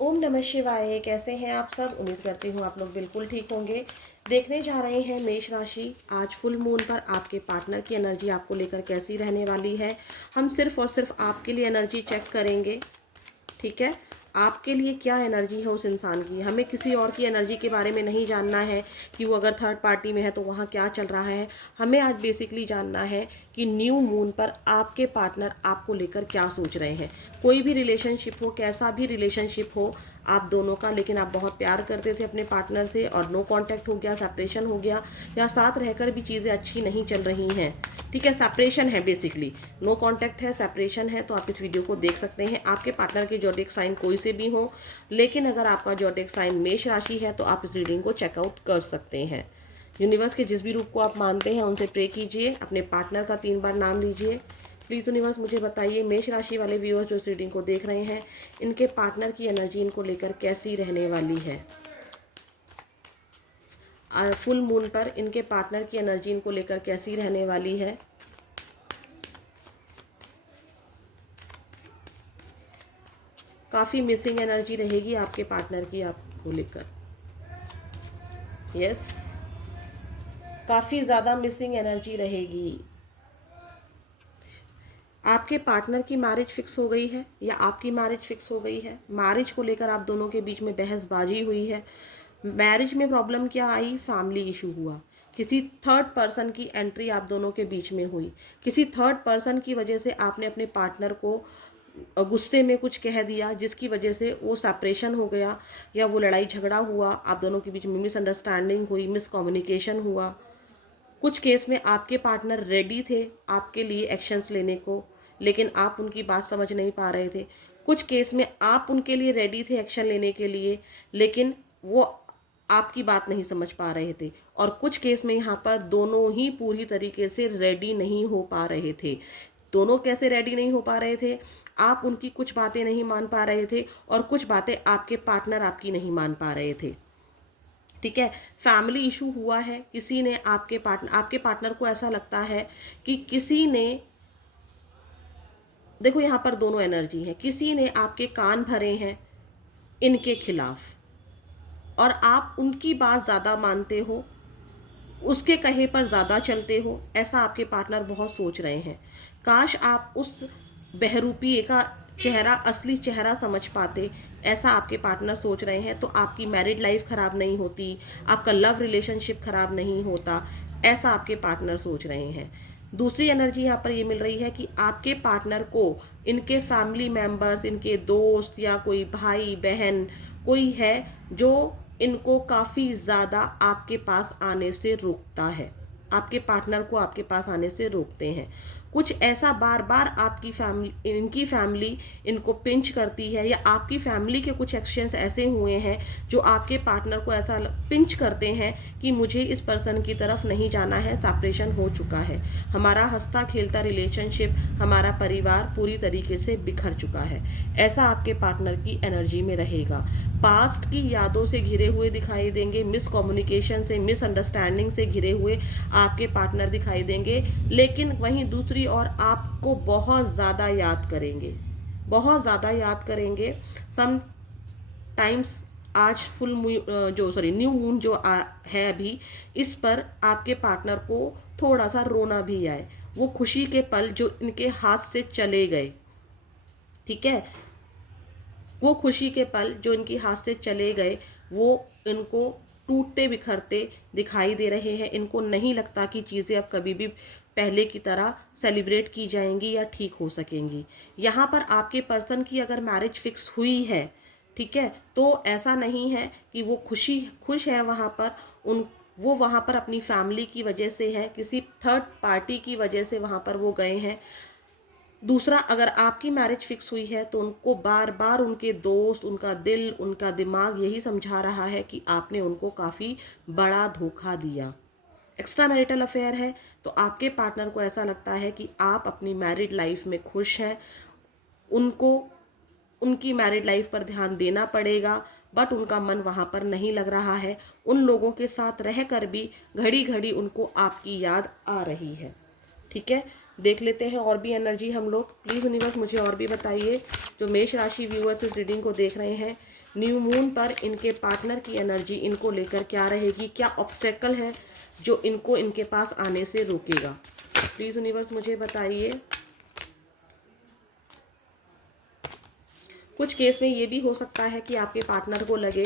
ओम नमः शिवाय। कैसे हैं आप सब? उम्मीद करती हूँ आप लोग बिल्कुल ठीक होंगे। देखने जा रहे हैं मेष राशि, आज फुल मून पर आपके पार्टनर की एनर्जी आपको लेकर कैसी रहने वाली है। हम सिर्फ और सिर्फ आपके लिए एनर्जी चेक करेंगे, ठीक है। आपके लिए क्या एनर्जी है उस इंसान की, हमें किसी और की एनर्जी के बारे में नहीं जानना है कि वो अगर थर्ड पार्टी में है तो वहाँ क्या चल रहा है। हमें आज बेसिकली जानना है कि न्यू मून पर आपके पार्टनर आपको लेकर क्या सोच रहे हैं। कोई भी रिलेशनशिप हो, कैसा भी रिलेशनशिप हो आप दोनों का, लेकिन आप बहुत प्यार करते थे अपने पार्टनर से और नो कांटेक्ट हो गया, सेपरेशन हो गया, या साथ रहकर भी चीज़ें अच्छी नहीं चल रही हैं, ठीक है। सेपरेशन है, बेसिकली नो कांटेक्ट है, सेपरेशन है, तो आप इस वीडियो को देख सकते हैं। आपके पार्टनर के जोडिक साइन कोई से भी हो, लेकिन अगर आपका जोडिक साइन मेष राशि है तो आप इस रीडिंग को चेकआउट कर सकते हैं। यूनिवर्स के जिस भी रूप को आप मानते हैं उनसे प्रे कीजिए, अपने पार्टनर का 3 बार नाम लीजिए। प्लीज़ यूनिवर्स मुझे बताइए, मेष राशि वाले व्यूअर्स जो इस रीडिंग को देख रहे हैं, इनके पार्टनर की एनर्जी इनको लेकर कैसी रहने वाली है। फुल मून पर इनके पार्टनर की एनर्जी इनको लेकर कैसी रहने वाली है। काफ़ी मिसिंग एनर्जी रहेगी आपके पार्टनर की आपको लेकर। यस, काफ़ी ज़्यादा मिसिंग एनर्जी रहेगी। आपके पार्टनर की मैरिज फिक्स हो गई है या आपकी मैरिज फिक्स हो गई है। मैरिज को लेकर आप दोनों के बीच में बहसबाजी हुई है। मैरिज में प्रॉब्लम क्या आई? फैमिली इशू हुआ। किसी थर्ड पर्सन की एंट्री आप दोनों के बीच में हुई। किसी थर्ड पर्सन की वजह से आपने अपने पार्टनर को गुस्से में कुछ कह दिया, जिसकी वजह से वो सेपरेशन हो गया या वो लड़ाई झगड़ा हुआ, आप दोनों के बीच में मिसअंडरस्टैंडिंग हुई, मिसकम्युनिकेशन हुआ। कुछ केस में आपके पार्टनर रेडी थे आपके लिए एक्शंस लेने को, लेकिन आप उनकी बात समझ नहीं पा रहे थे। कुछ केस में आप उनके लिए रेडी थे एक्शन लेने के लिए, लेकिन वो आपकी बात नहीं समझ पा रहे थे। और कुछ केस में यहाँ पर दोनों ही पूरी तरीके से रेडी नहीं हो पा रहे थे। दोनों कैसे रेडी नहीं हो पा रहे थे? आप उनकी कुछ बातें नहीं मान पा रहे थे और कुछ बातें आपके पार्टनर आपकी नहीं मान पा रहे थे, ठीक है। फैमिली इशू हुआ है। किसी ने आपके पार्टनर को ऐसा लगता है कि किसी ने, देखो यहाँ पर दोनों एनर्जी है, किसी ने आपके कान भरे हैं इनके खिलाफ और आप उनकी बात ज़्यादा मानते हो, उसके कहे पर ज़्यादा चलते हो, ऐसा आपके पार्टनर बहुत सोच रहे हैं। काश आप उस बहरूपी का चेहरा, असली चेहरा समझ पाते, ऐसा आपके पार्टनर सोच रहे हैं। तो आपकी मैरिड लाइफ ख़राब नहीं होती, आपका लव रिलेशनशिप ख़राब नहीं होता, ऐसा आपके पार्टनर सोच रहे हैं। दूसरी एनर्जी यहाँ पर ये मिल रही है कि आपके पार्टनर को इनके फैमिली मेम्बर्स, इनके दोस्त या कोई भाई बहन कोई है जो इनको काफ़ी ज़्यादा आपके पास आने से रोकता है, आपके पार्टनर को आपके पास आने से रोकते हैं। कुछ ऐसा बार बार आपकी फैमिली, इनकी फैमिली इनको पिंच करती है, या आपकी फैमिली के कुछ एक्शंस ऐसे हुए हैं जो आपके पार्टनर को ऐसा पिंच करते हैं कि मुझे इस पर्सन की तरफ नहीं जाना है, सेपरेशन हो चुका है, हमारा हंसता खेलता रिलेशनशिप, हमारा परिवार पूरी तरीके से बिखर चुका है, ऐसा आपके पार्टनर की एनर्जी में रहेगा। पास्ट की यादों से घिरे हुए दिखाई देंगे, मिसकम्युनिकेशन से, मिसअंडरस्टैंडिंग से घिरे हुए आपके पार्टनर दिखाई देंगे। लेकिन वहीं दूसरी ओर आपको बहुत ज़्यादा याद करेंगे, बहुत ज़्यादा याद करेंगे। सम टाइम्स आज न्यू मून जो है अभी, इस पर आपके पार्टनर को थोड़ा सा रोना भी आए। वो खुशी के पल जो इनके हाथ से चले गए, ठीक है, वो खुशी के पल जो इनकी हाथ से चले गए, वो इनको टूटते बिखरते दिखाई दे रहे हैं। इनको नहीं लगता कि चीज़ें अब कभी भी पहले की तरह सेलिब्रेट की जाएंगी या ठीक हो सकेंगी। यहाँ पर आपके पर्सन की अगर मैरिज फिक्स हुई है, ठीक है, तो ऐसा नहीं है कि वो खुश है वहाँ पर। उन वो वहाँ पर अपनी फैमिली की वजह से है, किसी थर्ड पार्टी की वजह से वहाँ पर वो गए हैं। दूसरा, अगर आपकी मैरिज फिक्स हुई है तो उनको बार बार उनके दोस्त, उनका दिल, उनका दिमाग यही समझा रहा है कि आपने उनको काफ़ी बड़ा धोखा दिया। एक्स्ट्रा मैरिटल अफेयर है तो आपके पार्टनर को ऐसा लगता है कि आप अपनी मैरिड लाइफ में खुश हैं, उनको उनकी मैरिड लाइफ पर ध्यान देना पड़ेगा, बट उनका मन वहाँ पर नहीं लग रहा है। उन लोगों के साथ रहकर भी घड़ी घड़ी उनको आपकी याद आ रही है, ठीक है। देख लेते हैं और भी एनर्जी हम लोग। प्लीज़ यूनिवर्स मुझे और भी बताइए, जो मेष राशि व्यूअर्स इस रीडिंग को देख रहे हैं, न्यू मून पर इनके पार्टनर की एनर्जी इनको लेकर क्या रहेगी, क्या ऑब्स्टेकल है जो इनको इनके पास आने से रोकेगा। प्लीज़ यूनिवर्स मुझे बताइए। कुछ केस में ये भी हो सकता है कि आपके पार्टनर को लगे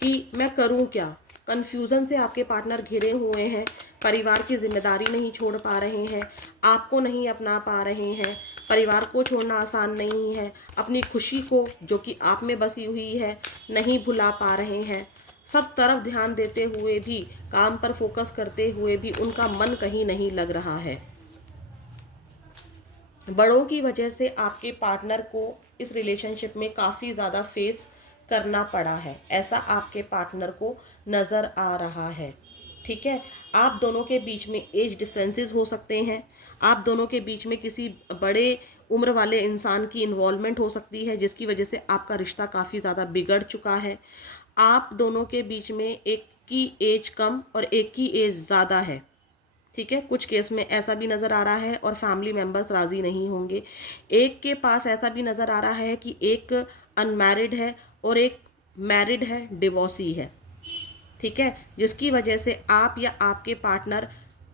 कि मैं करूं क्या, कन्फ्यूज़न से आपके पार्टनर घिरे हुए हैं, परिवार की जिम्मेदारी नहीं छोड़ पा रहे हैं, आपको नहीं अपना पा रहे हैं, परिवार को छोड़ना आसान नहीं है, अपनी खुशी को जो कि आप में बसी हुई है नहीं भुला पा रहे हैं, सब तरफ ध्यान देते हुए भी, काम पर फोकस करते हुए भी उनका मन कहीं नहीं लग रहा है। बड़ों की वजह से आपके पार्टनर को इस रिलेशनशिप में काफ़ी ज़्यादा फेस करना पड़ा है, ऐसा आपके पार्टनर को नज़र आ रहा है। ठीक है, आप दोनों के बीच में एज डिफरेंसेस हो सकते हैं, आप दोनों के बीच में किसी बड़े उम्र वाले इंसान की इन्वॉल्वमेंट हो सकती है जिसकी वजह से आपका रिश्ता काफ़ी ज़्यादा बिगड़ चुका है। आप दोनों के बीच में एक की एज कम और एक की एज ज़्यादा है। ठीक है, कुछ केस में ऐसा भी नज़र आ रहा है और फैमिली मेंबर्स राज़ी नहीं होंगे। एक के पास ऐसा भी नज़र आ रहा है कि एक अनमैरिड है और एक मैरिड है, डिवोर्सी है। ठीक है, जिसकी वजह से आप या आपके पार्टनर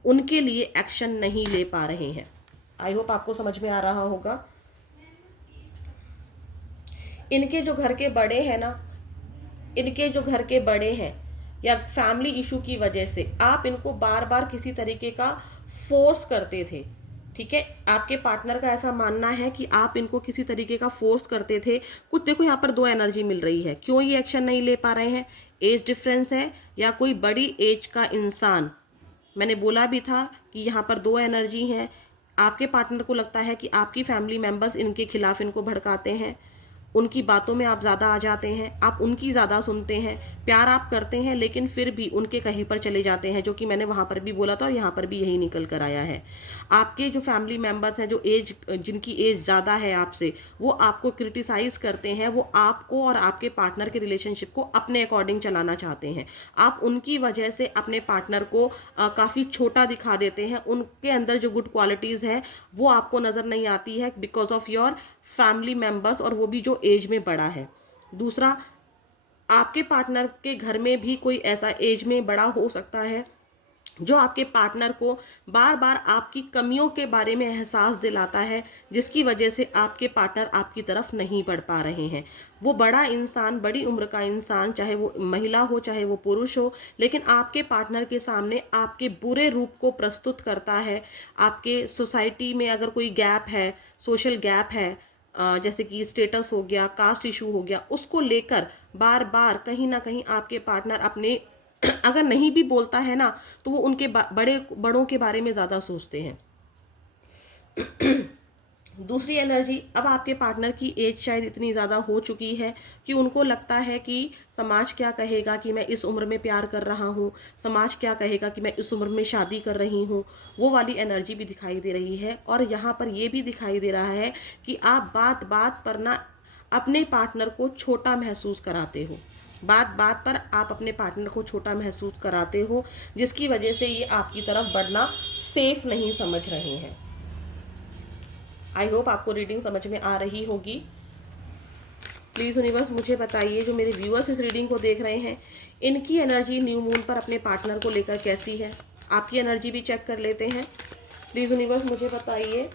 उनके लिए एक्शन नहीं ले पा रहे हैं। आई होप आपको समझ में आ रहा होगा। इनके जो घर के बड़े हैं ना, इनके जो घर के बड़े हैं या फैमिली इशू की वजह से आप इनको बार बार किसी तरीके का फोर्स करते थे। ठीक है, आपके पार्टनर का ऐसा मानना है कि आप इनको किसी तरीके का फोर्स करते थे। कुछ देखो यहाँ पर दो एनर्जी मिल रही है, क्यों ये एक्शन नहीं ले पा रहे हैं? एज डिफरेंस है या कोई बड़ी एज का इंसान। मैंने बोला भी था कि यहाँ पर दो एनर्जी हैं। आपके पार्टनर को लगता है कि आपकी फैमिली मेंबर्स इनके खिलाफ इनको भड़काते हैं, उनकी बातों में आप ज़्यादा आ जाते हैं, आप उनकी ज़्यादा सुनते हैं, प्यार आप करते हैं लेकिन फिर भी उनके कहीं पर चले जाते हैं, जो कि मैंने वहाँ पर भी बोला था और यहाँ पर भी यही निकल कर आया है। आपके जो फैमिली मेम्बर्स हैं, जो एज जिनकी एज ज़्यादा है आपसे, वो आपको क्रिटिसाइज़ करते हैं, वो आपको और आपके पार्टनर के रिलेशनशिप को अपने अकॉर्डिंग चलाना चाहते हैं। आप उनकी वजह से अपने पार्टनर को काफ़ी छोटा दिखा देते हैं, उनके अंदर जो गुड क्वालिटीज़ हैं वो आपको नज़र नहीं आती है because of your family members, और वो भी जो एज में बड़ा है। दूसरा, आपके पार्टनर के घर में भी कोई ऐसा एज में बड़ा हो सकता है जो आपके पार्टनर को बार बार आपकी कमियों के बारे में एहसास दिलाता है, जिसकी वजह से आपके पार्टनर आपकी तरफ नहीं बढ़ पा रहे हैं। वो बड़ा इंसान, बड़ी उम्र का इंसान, चाहे वो महिला हो चाहे वो पुरुष हो, लेकिन आपके पार्टनर के सामने आपके बुरे रूप को प्रस्तुत करता है। आपके सोसाइटी में अगर कोई गैप है, सोशल गैप है, जैसे कि स्टेटस हो गया, कास्ट इशू हो गया, उसको लेकर बार बार कहीं ना कहीं आपके पार्टनर अपने अगर नहीं भी बोलता है ना तो वो उनके बड़ों के बारे में ज़्यादा सोचते हैं। दूसरी एनर्जी, अब आपके पार्टनर की एज शायद इतनी ज़्यादा हो चुकी है कि उनको लगता है कि समाज क्या कहेगा कि मैं इस उम्र में प्यार कर रहा हूँ, समाज क्या कहेगा कि मैं इस उम्र में शादी कर रही हूँ। वो वाली एनर्जी भी दिखाई दे रही है। और यहाँ पर ये भी दिखाई दे रहा है कि आप बात बात पर ना अपने पार्टनर को छोटा महसूस कराते हो, बात बात पर आप अपने पार्टनर को छोटा महसूस कराते हो, जिसकी वजह से ये आपकी तरफ बढ़ना सेफ नहीं समझ रहे हैं। आई होप आपको रीडिंग समझ में आ रही होगी। प्लीज़ यूनिवर्स मुझे बताइए, जो मेरे व्यूअर्स इस रीडिंग को देख रहे हैं, इनकी एनर्जी न्यू मून पर अपने पार्टनर को लेकर कैसी है। आपकी एनर्जी भी चेक कर लेते हैं। प्लीज़ यूनिवर्स मुझे बताइए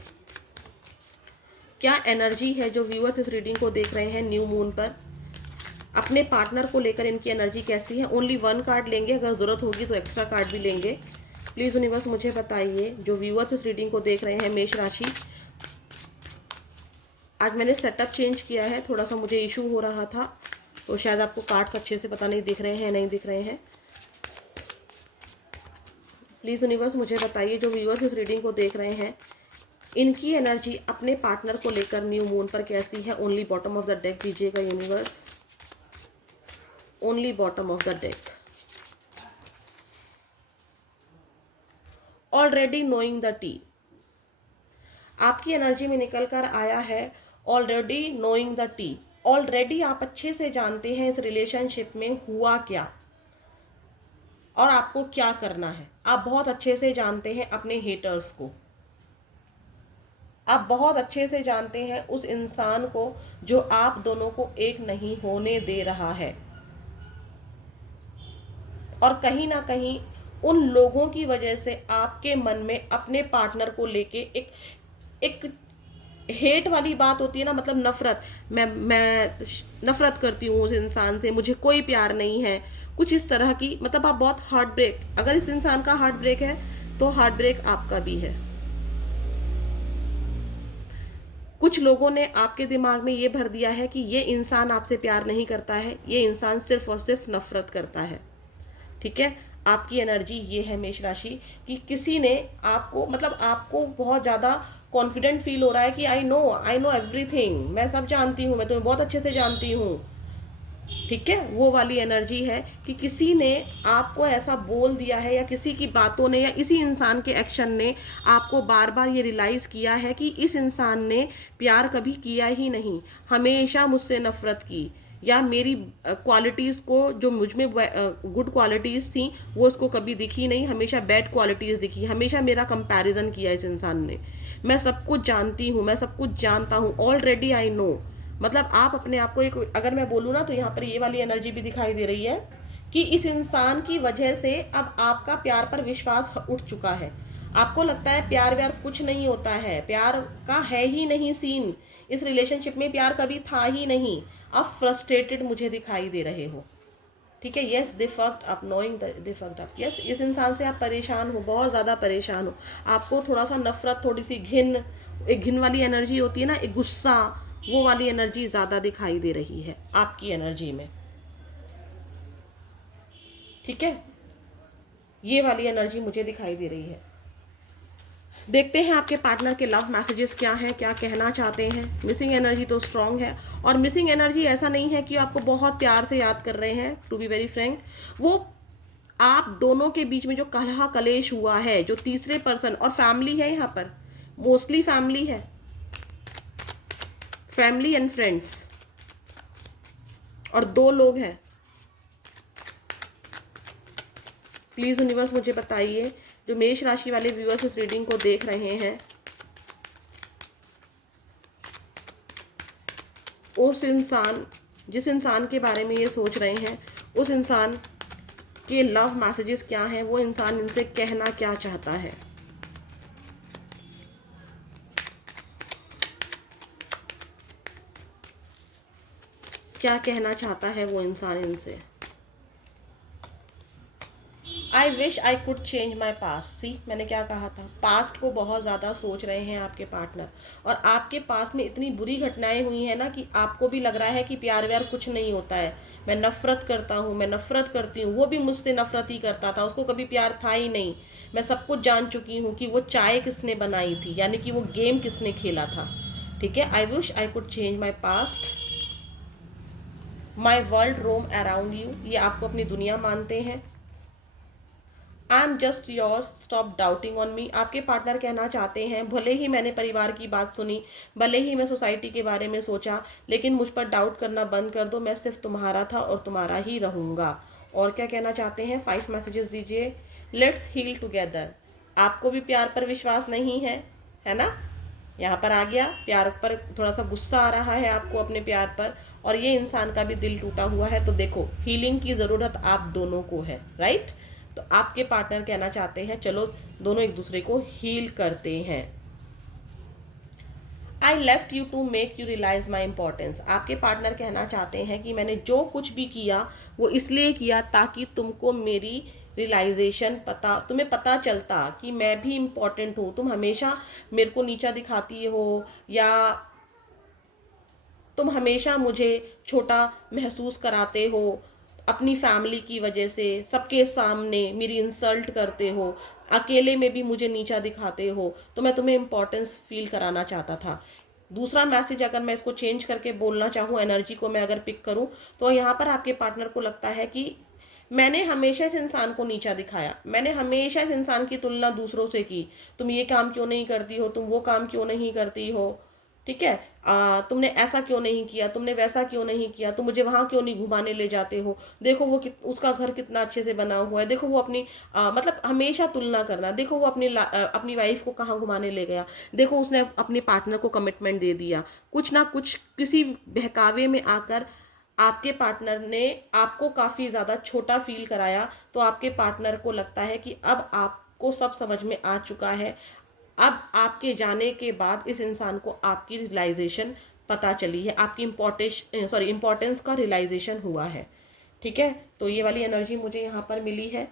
क्या एनर्जी है जो व्यूअर्स इस रीडिंग को देख रहे हैं न्यू मून पर, अपने पार्टनर को लेकर इनकी एनर्जी कैसी है। ओनली वन कार्ड लेंगे, अगर ज़रूरत होगी तो एक्स्ट्रा कार्ड भी लेंगे। प्लीज़ यूनिवर्स मुझे बताइए, जो व्यूअर्स इस रीडिंग को देख रहे हैं मेष राशि, आज मैंने सेटअप चेंज किया है, थोड़ा सा मुझे इशू हो रहा था तो शायद आपको कार्ड्स अच्छे से पता नहीं दिख रहे हैं, नहीं दिख रहे हैं। प्लीज़ यूनिवर्स मुझे बताइए, जो व्यूअर्स इस रीडिंग को देख रहे हैं, इनकी एनर्जी अपने पार्टनर को लेकर न्यू मून पर कैसी है। Only bottom of the deck दीजिएगा universe, only bottom of the deck. Already knowing the tea, आपकी एनर्जी में निकल कर आया है already knowing the tea. Already आप अच्छे से जानते हैं इस रिलेशनशिप में हुआ क्या और आपको क्या करना है। आप बहुत अच्छे से जानते हैं अपने हेटर्स को। आप बहुत अच्छे से जानते हैं उस इंसान को जो आप दोनों को एक नहीं होने दे रहा है, और कहीं ना कहीं उन लोगों की वजह से आपके मन में अपने पार्टनर को लेके एक एक हेट वाली बात होती है ना, मतलब नफरत। मैं नफरत करती हूँ उस इंसान से, मुझे कोई प्यार नहीं है, कुछ इस तरह की। मतलब आप बहुत हार्ट ब्रेक, अगर इस इंसान का हार्ट ब्रेक है तो हार्ट ब्रेक आपका भी है। कुछ लोगों ने आपके दिमाग में ये भर दिया है कि ये इंसान आपसे प्यार नहीं करता है, ये इंसान सिर्फ और सिर्फ नफरत करता है। ठीक है, आपकी एनर्जी ये है मेष राशि कि किसी ने आपको, मतलब आपको बहुत ज़्यादा कॉन्फिडेंट फील हो रहा है कि आई नो एवरीथिंग, मैं सब जानती हूँ, मैं तुम्हें बहुत अच्छे से जानती हूँ। ठीक है, वो वाली एनर्जी है कि किसी ने आपको ऐसा बोल दिया है, या किसी की बातों ने या इसी इंसान के एक्शन ने आपको बार बार ये रियलाइज किया है कि इस इंसान ने प्यार कभी किया ही नहीं, हमेशा मुझसे नफरत की, या मेरी क्वालिटीज़ को, जो मुझ में गुड क्वालिटीज़ थी वो उसको कभी दिखी नहीं, हमेशा बैड क्वालिटीज़ दिखी, हमेशा मेरा कंपैरिजन किया इस इंसान ने। मैं सब कुछ जानती हूँ, मैं सब कुछ जानता हूँ, ऑलरेडी आई नो। मतलब आप अपने आप को एक, अगर मैं बोलूँ ना तो यहाँ पर ये वाली एनर्जी भी दिखाई दे रही है कि इस इंसान की वजह से अब आपका प्यार पर विश्वास उठ चुका है। आपको लगता है प्यार व्यार कुछ नहीं होता है, प्यार का है ही नहीं सीन, इस रिलेशनशिप में प्यार कभी था ही नहीं। आप फ्रस्ट्रेटेड मुझे दिखाई दे रहे हो। ठीक है, yes they fucked up, knowing they fucked up, yes इस इंसान से आप परेशान हो, बहुत ज़्यादा परेशान हो। आपको थोड़ा सा नफरत, थोड़ी सी घिन, एक घिन वाली एनर्जी होती है ना, एक गुस्सा, वो वाली एनर्जी ज़्यादा दिखाई दे रही है आपकी एनर्जी में। ठीक है, ये वाली एनर्जी मुझे दिखाई दे रही है। देखते हैं आपके पार्टनर के लव मैसेजेस क्या हैं, क्या कहना चाहते हैं। मिसिंग एनर्जी तो स्ट्रांग है, और मिसिंग एनर्जी ऐसा नहीं है कि आपको बहुत प्यार से याद कर रहे हैं, टू बी वेरी फ्रैंक। वो आप दोनों के बीच में जो कलह कलेश हुआ है, जो तीसरे पर्सन और फैमिली है, यहाँ पर मोस्टली फैमिली है, फैमिली एंड फ्रेंड्स, और दो लोग हैं। प्लीज यूनिवर्स मुझे बताइए, जो मेष राशि वाले व्यूअर्स इस रीडिंग को देख रहे हैं, उस इंसान, जिस इंसान के बारे में ये सोच रहे हैं, उस इंसान के लव मैसेजेस क्या हैं, वो इंसान इनसे कहना क्या चाहता है। क्या कहना चाहता है वो इंसान इनसे। I wish I could change my past. See, मैंने क्या कहा था, पास्ट को बहुत ज़्यादा सोच रहे हैं आपके पार्टनर, और आपके पास्ट में इतनी बुरी घटनाएं हुई हैं ना कि आपको भी लग रहा है कि प्यार व्यार कुछ नहीं होता है, मैं नफरत करता हूँ, मैं नफरत करती हूँ, वो भी मुझसे नफरत ही करता था, उसको कभी प्यार था ही नहीं। मैं सब कुछ जान चुकी हूँ कि वो चाय किसने बनाई थी, यानी कि वो गेम किसने खेला था। ठीक है, आई wish I could change my past, my world roam around you, ये आपको अपनी दुनिया मानते हैं। I am just yours, stop doubting on me. आपके पार्टनर कहना चाहते हैं, भले ही मैंने परिवार की बात सुनी, भले ही मैं सोसाइटी के बारे में सोचा, लेकिन मुझ पर डाउट करना बंद कर दो, मैं सिर्फ तुम्हारा था और तुम्हारा ही रहूँगा। और क्या कहना चाहते हैं, 5 मैसेजेस दीजिए। Let's heal together. आपको भी प्यार पर विश्वास नहीं है ना, यहाँ पर आ गया, प्यार पर थोड़ा सा गुस्सा आ रहा है आपको अपने प्यार पर, और ये इंसान का भी दिल टूटा हुआ है। तो देखो, हीलिंग की ज़रूरत आप दोनों को है, राइट। तो आपके पार्टनर कहना चाहते हैं चलो दोनों एक दूसरे को हील करते हैं। I left you to make you realise my importance. आपके पार्टनर कहना चाहते हैं कि मैंने जो कुछ भी किया वो इसलिए किया ताकि तुमको मेरी रियलाइजेशन पता, तुम्हें पता चलता कि मैं भी इम्पोर्टेंट हूँ। तुम हमेशा मेरे को नीचा दिखाती हो, या तुम हमेशा मुझे छोटा महसूस कराते हो, अपनी फैमिली की वजह से सबके सामने मेरी इंसल्ट करते हो, अकेले में भी मुझे नीचा दिखाते हो। तो मैं तुम्हें इम्पोर्टेंस फील कराना चाहता था। दूसरा मैसेज अगर मैं इसको चेंज करके बोलना चाहूँ, एनर्जी को मैं अगर पिक करूँ, तो यहाँ पर आपके पार्टनर को लगता है कि मैंने हमेशा इस इंसान को नीचा दिखाया, मैंने हमेशा इस इंसान की तुलना दूसरों से की, तुम ये काम क्यों नहीं करती हो, तुम वो काम क्यों नहीं करती हो। ठीक है, तुमने ऐसा क्यों नहीं किया, तुमने वैसा क्यों नहीं किया, तुम मुझे वहाँ क्यों नहीं घुमाने ले जाते हो, देखो वो उसका घर कितना अच्छे से बना हुआ है, देखो वो अपनी मतलब हमेशा तुलना करना, देखो वो अपनी वाइफ को कहाँ घुमाने ले गया, देखो उसने अपने पार्टनर को कमिटमेंट दे दिया, कुछ ना कुछ किसी बहकावे में आकर आपके पार्टनर ने आपको काफ़ी ज़्यादा छोटा फील कराया, तो आपके पार्टनर को लगता है कि अब आपको सब समझ में आ चुका है, अब आपके जाने के बाद इस इंसान को आपकी रियलाइजेशन पता चली है, आपकी इम्पोर्टेंस का रियलाइजेशन हुआ है। ठीक है, तो ये वाली एनर्जी मुझे यहाँ पर मिली है।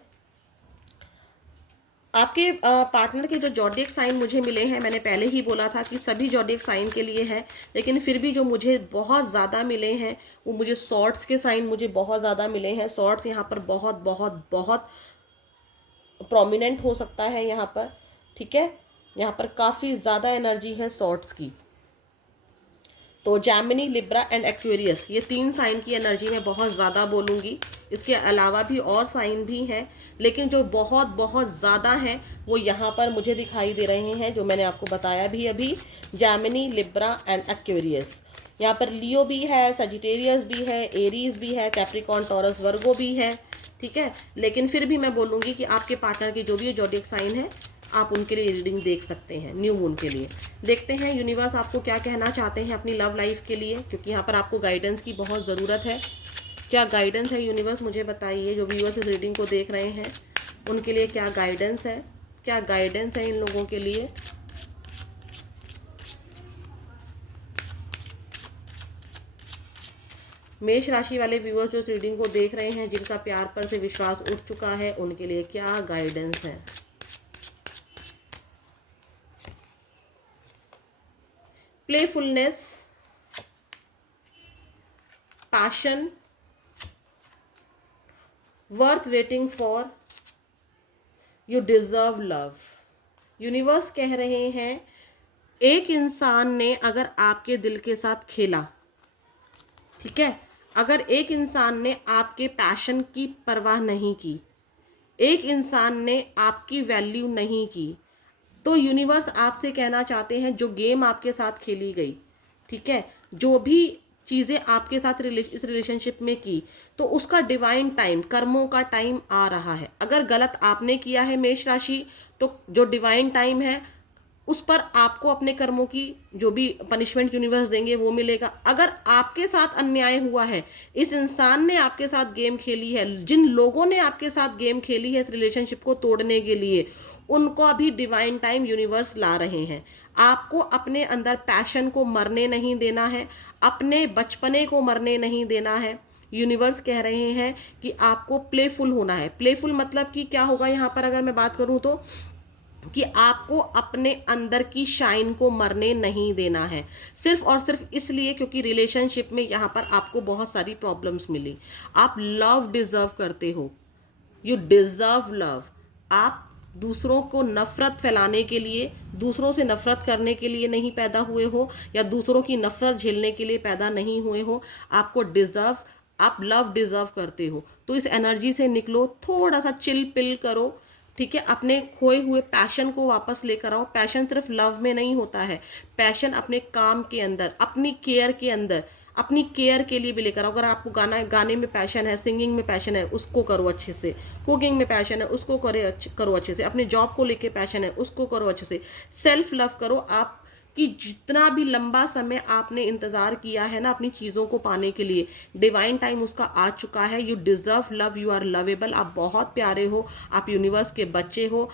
आपके पार्टनर के जो जॉडियक साइन मुझे मिले हैं, मैंने पहले ही बोला था कि सभी जॉडियक साइन के लिए है, लेकिन फिर भी जो मुझे बहुत ज़्यादा मिले हैं वो मुझे सॉर्ड्स के साइन मुझे बहुत ज़्यादा मिले हैं। सॉर्ड्स यहाँ पर बहुत बहुत बहुत प्रोमिनेंट हो सकता है यहाँ पर। ठीक है, यहाँ पर काफ़ी ज़्यादा एनर्जी है सॉर्ड्स की। तो जैमिनी, लिब्रा एंड एक्वेरियस, ये 3 साइन की एनर्जी मैं बहुत ज़्यादा बोलूँगी। इसके अलावा भी और साइन भी हैं, लेकिन जो बहुत बहुत ज़्यादा हैं वो यहाँ पर मुझे दिखाई दे रहे हैं, जो मैंने आपको बताया भी अभी, जैमिनी, लिब्रा एंड एक्वेरियस। यहाँ पर लियो भी है, सजिटेरियस भी है, एरीज भी है, कैप्रिकॉन, टॉरस, वर्गो भी है। ठीक है, लेकिन फिर भी मैं बोलूँगी कि आपके पार्टनर के जो भी जॉडियक साइन है आप उनके लिए रीडिंग देख सकते हैं, न्यू मून के लिए। देखते हैं यूनिवर्स आपको क्या कहना चाहते हैं अपनी लव लाइफ के लिए, क्योंकि यहाँ पर आपको गाइडेंस की बहुत ज़रूरत है। क्या गाइडेंस है यूनिवर्स, मुझे बताइए। जो व्यूअर्स इस रीडिंग को देख रहे हैं उनके लिए क्या गाइडेंस है, क्या गाइडेंस है इन लोगों के लिए। मेष राशि वाले व्यूअर्स जो इस रीडिंग को देख रहे हैं, जिनका प्यार पर से विश्वास उठ चुका है, उनके लिए क्या गाइडेंस है। Playfulness, passion, worth waiting for, you deserve love. Universe कह रहे हैं एक इंसान ने अगर आपके दिल के साथ खेला, ठीक है, अगर एक इंसान ने आपके पैशन की परवाह नहीं की, एक इंसान ने आपकी वैल्यू नहीं की, तो यूनिवर्स आपसे कहना चाहते हैं जो गेम आपके साथ खेली गई, ठीक है, जो भी चीज़ें आपके साथ इस रिलेशनशिप में की, तो उसका डिवाइन टाइम, कर्मों का टाइम आ रहा है। अगर गलत आपने किया है मेष राशि, तो जो डिवाइन टाइम है उस पर आपको अपने कर्मों की जो भी पनिशमेंट यूनिवर्स देंगे वो मिलेगा। अगर आपके साथ अन्याय हुआ है, इस इंसान ने आपके साथ गेम खेली है, जिन लोगों ने आपके साथ गेम खेली है इस रिलेशनशिप को तोड़ने के लिए, उनको अभी डिवाइन टाइम यूनिवर्स ला रहे हैं। आपको अपने अंदर पैशन को मरने नहीं देना है, अपने बचपने को मरने नहीं देना है। यूनिवर्स कह रहे हैं कि आपको प्लेफुल होना है। प्लेफुल मतलब कि क्या होगा यहाँ पर अगर मैं बात करूँ तो, कि आपको अपने अंदर की शाइन को मरने नहीं देना है, सिर्फ और सिर्फ इसलिए क्योंकि रिलेशनशिप में यहाँ पर आपको बहुत सारी प्रॉब्लम्स मिली। आप लव डिजर्व करते हो, यू डिजर्व लव। आप दूसरों को नफरत फैलाने के लिए, दूसरों से नफरत करने के लिए नहीं पैदा हुए हो, या दूसरों की नफरत झेलने के लिए पैदा नहीं हुए हो। आपको डिजर्व, आप लव डिजर्व करते हो। तो इस एनर्जी से निकलो, थोड़ा सा चिल पिल करो, ठीक है, अपने खोए हुए पैशन को वापस लेकर आओ। पैशन सिर्फ लव में नहीं होता है, पैशन अपने काम के अंदर, अपनी केयर के अंदर, अपनी केयर के लिए भी लेकर आओ। अगर आपको गाने में पैशन है, सिंगिंग में पैशन है, उसको करो अच्छे से। कुकिंग में पैशन है, उसको करो अच्छे से। अपने जॉब को लेके पैशन है, उसको करो अच्छे से। सेल्फ लव करो। आप कि जितना भी लंबा समय आपने इंतज़ार किया है ना अपनी चीज़ों को पाने के लिए, डिवाइन टाइम उसका आ चुका है। You deserve love, you are lovable. आप बहुत प्यारे हो, आप यूनिवर्स के बच्चे हो।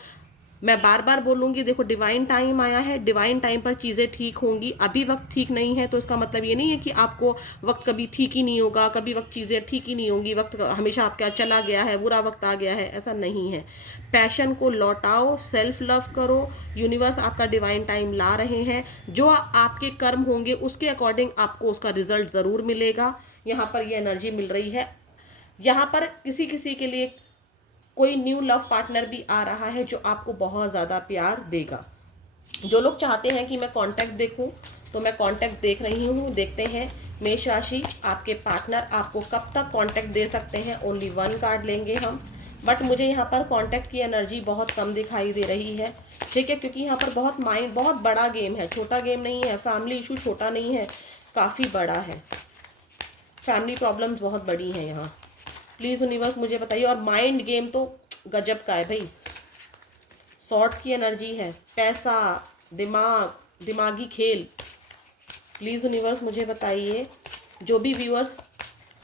मैं बार बार बोलूँगी, देखो डिवाइन टाइम आया है, डिवाइन टाइम पर चीज़ें ठीक होंगी। अभी वक्त ठीक नहीं है तो इसका मतलब ये नहीं है कि आपको वक्त कभी ठीक ही नहीं होगा, कभी वक्त चीज़ें ठीक ही नहीं होंगी, वक्त हमेशा आपका चला गया है, बुरा वक्त आ गया है, ऐसा नहीं है। पैशन को लौटाओ, सेल्फ लव करो। यूनिवर्स आपका डिवाइन टाइम ला रहे हैं। जो आपके कर्म होंगे उसके अकॉर्डिंग आपको उसका रिजल्ट ज़रूर मिलेगा। यहाँ पर ये एनर्जी मिल रही है। यहाँ पर किसी किसी के लिए कोई न्यू लव पार्टनर भी आ रहा है जो आपको बहुत ज़्यादा प्यार देगा। जो लोग चाहते हैं कि मैं कांटेक्ट देखूं, तो मैं कांटेक्ट देख रही हूं। देखते हैं मेष राशि, आपके पार्टनर आपको कब तक कांटेक्ट दे सकते हैं। ओनली 1 कार्ड लेंगे हम। बट मुझे यहाँ पर कांटेक्ट की एनर्जी बहुत कम दिखाई दे रही है, ठीक है, क्योंकि यहाँ पर बहुत माइंड, बहुत बड़ा गेम है, छोटा गेम नहीं है। फैमिली इशू छोटा नहीं है, काफ़ी बड़ा है। फैमिली प्रॉब्लम्स बहुत बड़ी हैं यहाँ। प्लीज़ यूनिवर्स मुझे बताइए। और माइंड गेम तो गजब का है भाई। सॉर्ड्स की एनर्जी है, पैसा, दिमाग, दिमागी खेल। प्लीज़ यूनिवर्स मुझे बताइए, जो भी व्यूअर्स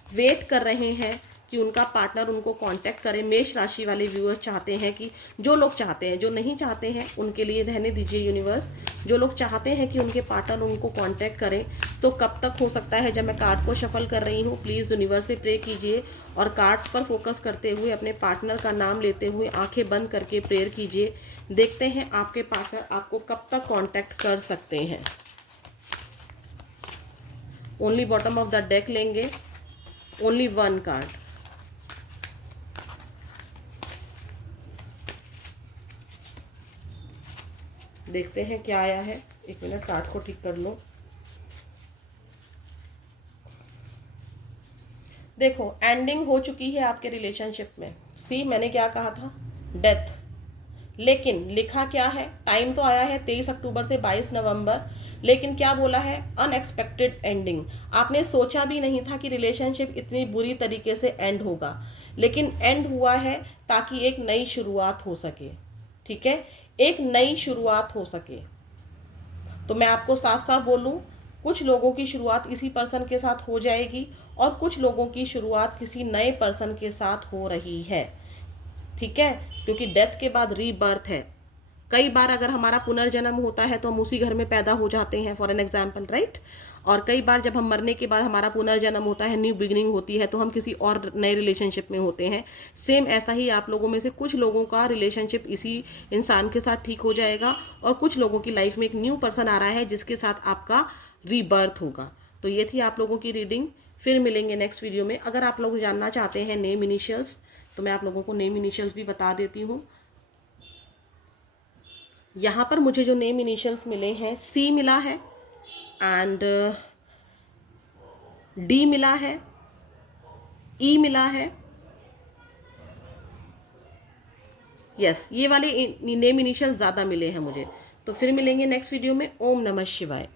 वेट कर रहे हैं कि उनका पार्टनर उनको कांटेक्ट करे, मेष राशि वाले व्यूअर्स चाहते हैं कि, जो लोग चाहते हैं, जो नहीं चाहते हैं उनके लिए रहने दीजिए यूनिवर्स। जो लोग चाहते हैं कि उनके पार्टनर उनको कांटेक्ट करें, तो कब तक हो सकता है। जब मैं कार्ड को शफल कर रही हूँ, प्लीज़ यूनिवर्स से प्रे कीजिए और कार्ड्स पर फोकस करते हुए अपने पार्टनर का नाम लेते हुए आंखें बंद करके प्रेयर कीजिए। देखते हैं आपके पार्टनर आपको कब तक कॉन्टैक्ट कर सकते हैं। Only bottom of the deck लेंगे, ओनली वन कार्ड। देखते हैं क्या आया है। एक मिनट, कार्ड्स को ठीक कर लो। देखो, एंडिंग हो चुकी है आपके रिलेशनशिप में। सी, मैंने क्या कहा था, डेथ। लेकिन लिखा क्या है, टाइम तो आया है 23 अक्टूबर से 22 नवंबर, लेकिन क्या बोला है, अनएक्सपेक्टेड एंडिंग। आपने सोचा भी नहीं था कि रिलेशनशिप इतनी बुरी तरीके से एंड होगा, लेकिन एंड हुआ है ताकि एक नई शुरुआत हो सके, ठीक है, एक नई शुरुआत हो सके। तो मैं आपको साफ साफ बोलूं, कुछ लोगों की शुरुआत इसी पर्सन के साथ हो जाएगी और कुछ लोगों की शुरुआत किसी नए पर्सन के साथ हो रही है, ठीक है, क्योंकि डेथ के बाद रीबर्थ है। कई बार अगर हमारा पुनर्जन्म होता है तो हम उसी घर में पैदा हो जाते हैं, फॉर एन एग्जाम्पल, राइट। और कई बार जब हम मरने के बाद हमारा पुनर्जन्म होता है, न्यू बिगिनिंग होती है, तो हम किसी और नए रिलेशनशिप में होते हैं। सेम ऐसा ही आप लोगों में से कुछ लोगों का रिलेशनशिप इसी इंसान के साथ ठीक हो जाएगा और कुछ लोगों की लाइफ में एक न्यू पर्सन आ रहा है जिसके साथ आपका रीबर्थ होगा। तो ये थी आप लोगों की रीडिंग। फिर मिलेंगे नेक्स्ट वीडियो में। अगर आप लोग जानना चाहते हैं नेम इनिशियल्स, तो मैं आप लोगों को नेम इनिशियल्स भी बता देती हूँ। यहाँ पर मुझे जो नेम इनिशियल्स मिले हैं, सी मिला है एंड डी मिला है, ई मिला है। यस, ये वाले नेम इनिशियल ज़्यादा मिले हैं मुझे। तो फिर मिलेंगे नेक्स्ट वीडियो में। ओम नमः शिवाय।